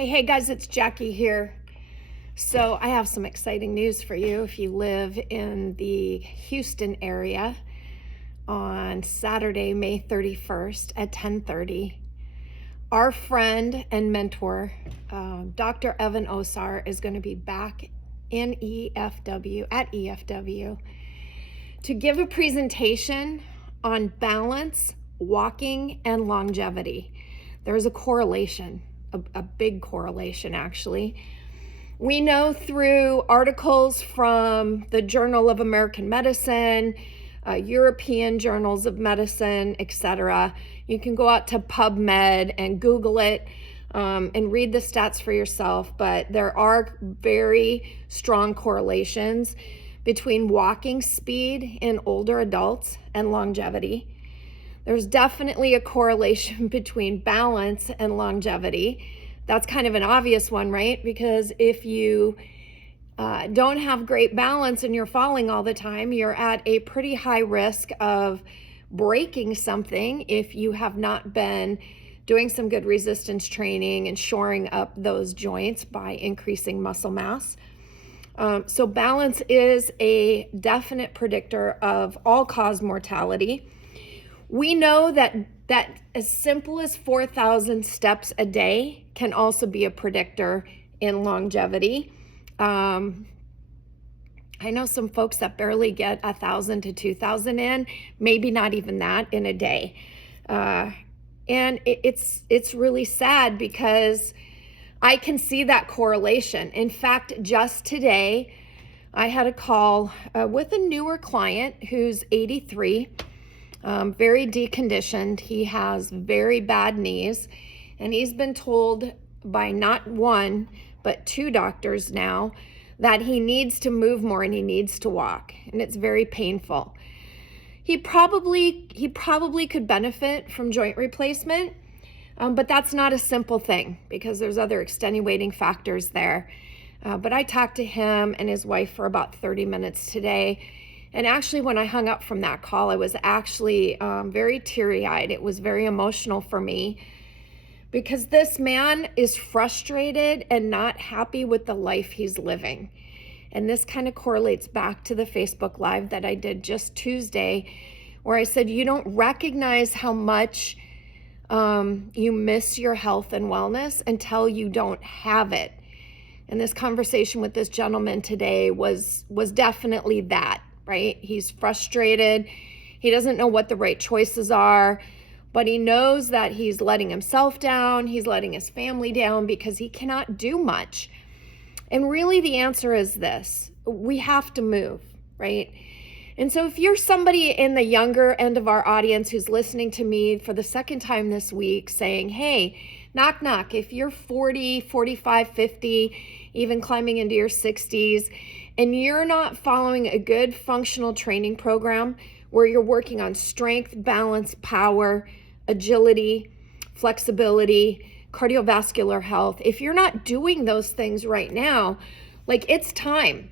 Hey guys, it's Jackie here. So I have some exciting news for you if you live in the Houston area. On Saturday, May 31st at 10:30, our friend and mentor, Dr. Evan Osar, is going to be back in EFW to give a presentation on balance, walking, and longevity. There's a correlation. A big correlation, actually. We know through articles from the Journal of American Medicine, European journals of medicine, etc. You can go out to PubMed and Google it and read the stats for yourself, but there are very strong correlations between walking speed in older adults and longevity. There's definitely a correlation between balance and longevity. That's kind of an obvious one, right? Because if you don't have great balance and you're falling all the time, you're at a pretty high risk of breaking something if you have not been doing some good resistance training and shoring up those joints by increasing muscle mass. So balance is a definite predictor of all-cause mortality. We know that as simple as 4,000 steps a day can also be a predictor in longevity. I know some folks that barely get 1,000 to 2,000 in, maybe not even that in a day. And it's really sad because I can see that correlation. In fact, just today, I had a call with a newer client who's 83. Very deconditioned. He has very bad knees, and he's been told by not one, but two doctors now that he needs to move more and he needs to walk, and it's very painful. He probably could benefit from joint replacement, but that's not a simple thing because there's other extenuating factors there. But I talked to him and his wife for about 30 minutes today. And actually, when I hung up from that call, I was actually very teary-eyed. It was very emotional for me because this man is frustrated and not happy with the life he's living. And this kind of correlates back to the Facebook Live that I did just Tuesday, where I said, you don't recognize how much you miss your health and wellness until you don't have it. And this conversation with this gentleman today was definitely that. Right? He's frustrated. He doesn't know what the right choices are, but he knows that he's letting himself down. He's letting his family down because he cannot do much. And really the answer is this: we have to move, right? And so if you're somebody in the younger end of our audience who's listening to me for the second time this week saying, hey, knock, knock, if you're 40, 45, 50, even climbing into your 60s, and you're not following a good functional training program where you're working on strength, balance, power, agility, flexibility, cardiovascular health, if you're not doing those things right now, like, it's time,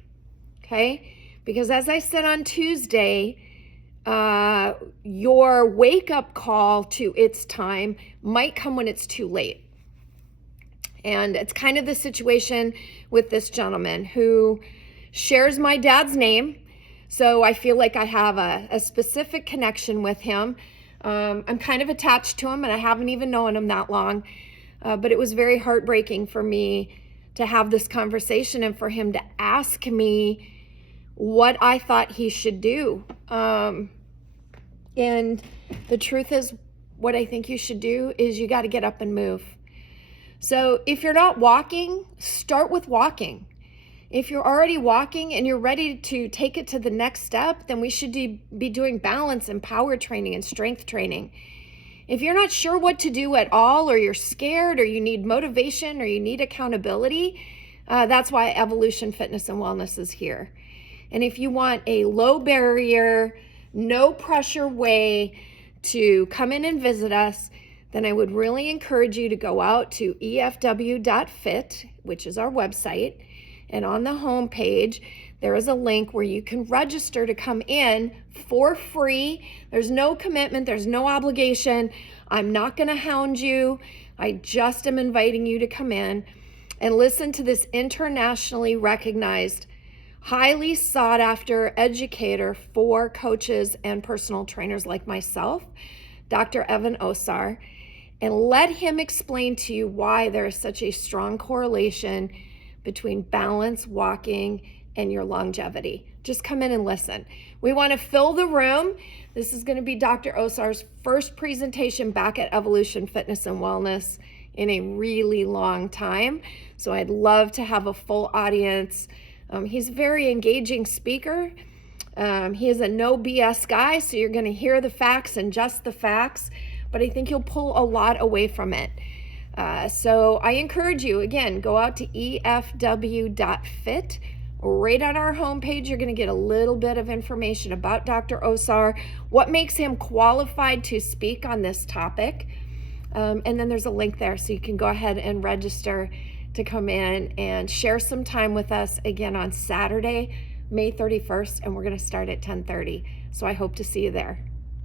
okay? Because as I said on Tuesday, your wake-up call to it's time might come when it's too late. And it's kind of the situation with this gentleman who shares my dad's name, so I feel like I have a specific connection with him. I'm kind of attached to him, and I haven't even known him that long, but it was very heartbreaking for me to have this conversation and for him to ask me what I thought he should do. And the truth is, what I think you should do is you got to get up and move. So if you're not walking, start with walking. If you're already walking and you're ready to take it to the next step, then we should be doing balance and power training and strength training. If you're not sure what to do at all, or you're scared, or you need motivation, or you need accountability, that's why Evolution Fitness and Wellness is here. And if you want a low barrier, no pressure way to come in and visit us, then I would really encourage you to go out to efw.fit, which is our website. And on the home page, there is a link where you can register to come in for free. There's no commitment. There's no obligation. I'm not going to hound you. I just am inviting you to come in and listen to this internationally recognized, highly sought after educator for coaches and personal trainers like myself, Dr. Evan Osar, and let him explain to you why there is such a strong correlation between balance, walking, and your longevity. Just come in and listen. We want to fill the room. This is going to be Dr. Osar's first presentation back at Evolution Fitness and Wellness in a really long time. So I'd love to have a full audience. He's a very engaging speaker. He is a no BS guy, so you're going to hear the facts and just the facts, but I think you'll pull a lot away from it. So I encourage you, again, go out to efw.fit. Right on our homepage, you're going to get a little bit of information about Dr. Osar, what makes him qualified to speak on this topic. And then there's a link there, so you can go ahead and register to come in and share some time with us again on Saturday, May 31st, and we're going to start at 10:30. So I hope to see you there.